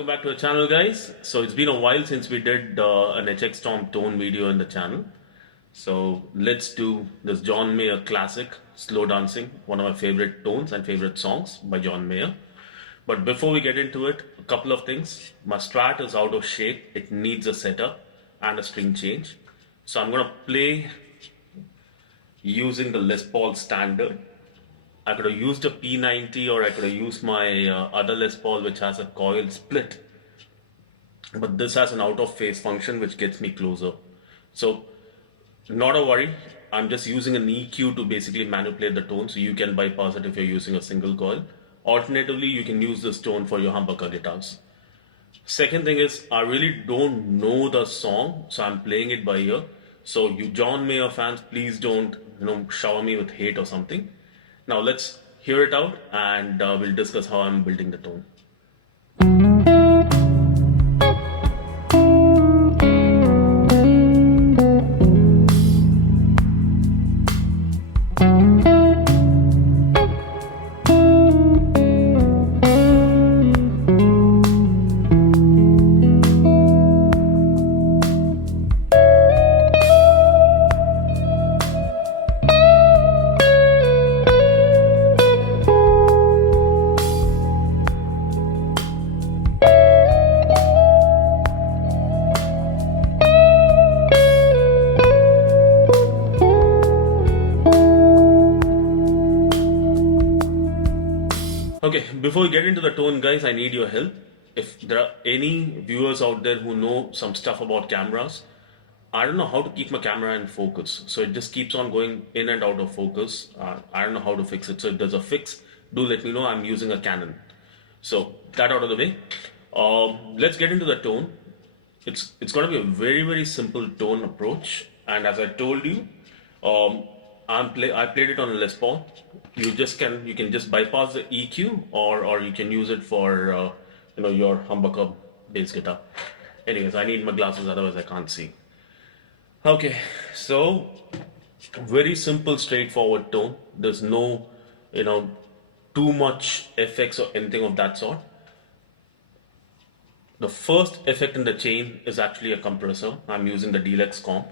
welcome back to the channel, guys. So it's been a while since we did an HX Stomp tone video in the channel. So let's do this John Mayer classic, Slow Dancing, one of my favorite tones and favorite songs by John Mayer. But before we get into it, a couple of things. My Strat is out of shape. It needs a setup and a string change. So I'm gonna play using the Les Paul standard. I could have used a P90 or I could have used my other Les Paul which has a coil split. But this has an out of phase function which gets me closer. So not a worry. I'm just using an EQ to basically manipulate the tone, so you can bypass it if you're using a single coil. Alternatively, you can use this tone for your humbucker guitars. Second thing is, I really don't know the song, so I'm playing it by ear. So you John Mayer fans, please don't shower me with hate or something. Now let's hear it out and we'll discuss how I'm building the tone. Okay, before we get into the tone, guys, I need your help. If there are any viewers out there who know some stuff about cameras, I don't know how to keep my camera in focus. So it just keeps on going in and out of focus. I don't know how to fix it. So if there's a fix, do let me know. I'm using a Canon. So that out of the way. Let's get into the tone. It's going to be a very simple tone approach. And as I told you, I played it on a Les Paul. You can just bypass the EQ or you can use it for your humbucker bass guitar. Anyways, I need my glasses, otherwise I can't see. Okay, so very simple, straightforward tone. There's no too much effects or anything of that sort. The first effect in the chain is actually a compressor. I'm using the Deluxe comp,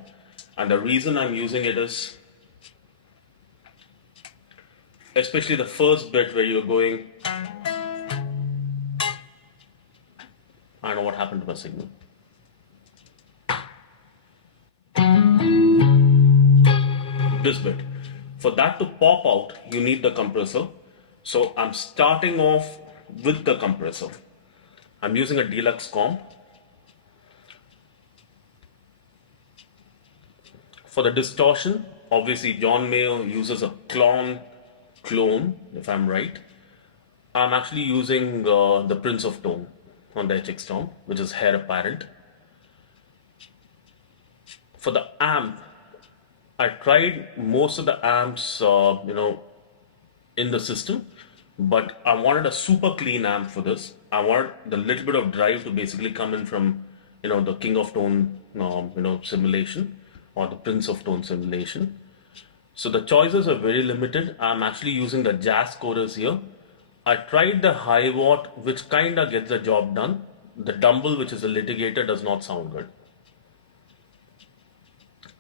and the reason I'm using it is especially the first bit where you're going. I don't know what happened to my signal. This bit. For that to pop out, you need the compressor. So I'm starting off with the compressor. I'm using a Deluxe comp. For the distortion, obviously John Mayer uses a clone, if I'm right. I'm actually using the Prince of Tone on the HX Stomp, which is Heir Apparent. For the amp, I tried most of the amps, in the system, but I wanted a super clean amp for this. I wanted the little bit of drive to basically come in from, the King of Tone, simulation or the Prince of Tone simulation. So the choices are very limited. I'm actually using the jazz chorus here. I tried the high watt, which kinda gets the job done. The Dumble, which is a litigator, does not sound good.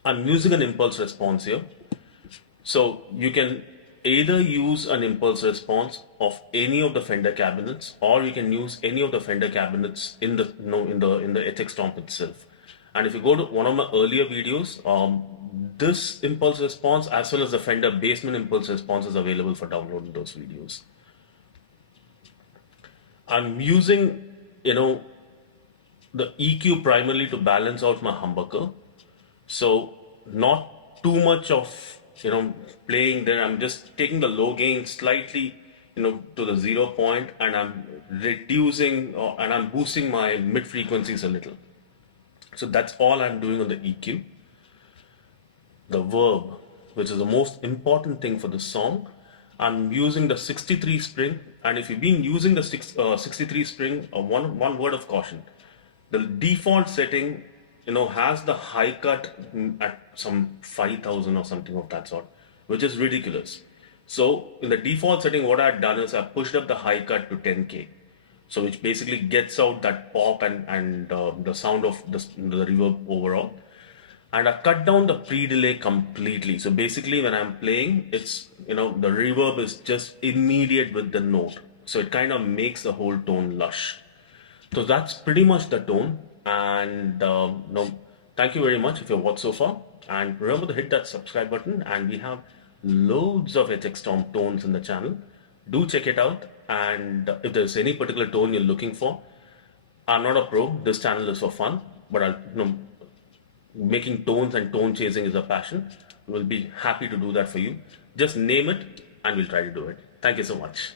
I'm using an impulse response here. So you can either use an impulse response of any of the Fender cabinets, or you can use any of the Fender cabinets in the HX Stomp itself. And if you go to one of my earlier videos, this impulse response as well as the Fender Bassman impulse response is available for downloading those videos. I'm using, the EQ primarily to balance out my humbucker. So not too much of, playing there. I'm just taking the low gain slightly, to the 0 point, and I'm reducing and I'm boosting my mid frequencies a little. So that's all I'm doing on the EQ. The verb, which is the most important thing for this song, I'm using the 63 spring. And if you've been using the 63 spring, one word of caution: the default setting, has the high cut at some 5,000 or something of that sort, which is ridiculous. So in the default setting, what I've done is I've pushed up the high cut to 10K. So which basically gets out that pop and the sound of the reverb overall. And I cut down the pre-delay completely. So basically, when I'm playing, it's the reverb is just immediate with the note, so it kind of makes the whole tone lush. So that's pretty much the tone. And thank you very much if you've watched so far. And remember to hit that subscribe button. And we have loads of HX Storm tones in the channel. Do check it out. And if there's any particular tone you're looking for, I'm not a pro. This channel is for fun, but making tones and tone chasing is a passion. We'll be happy to do that for you. Just name it, and we'll try to do it. Thank you so much.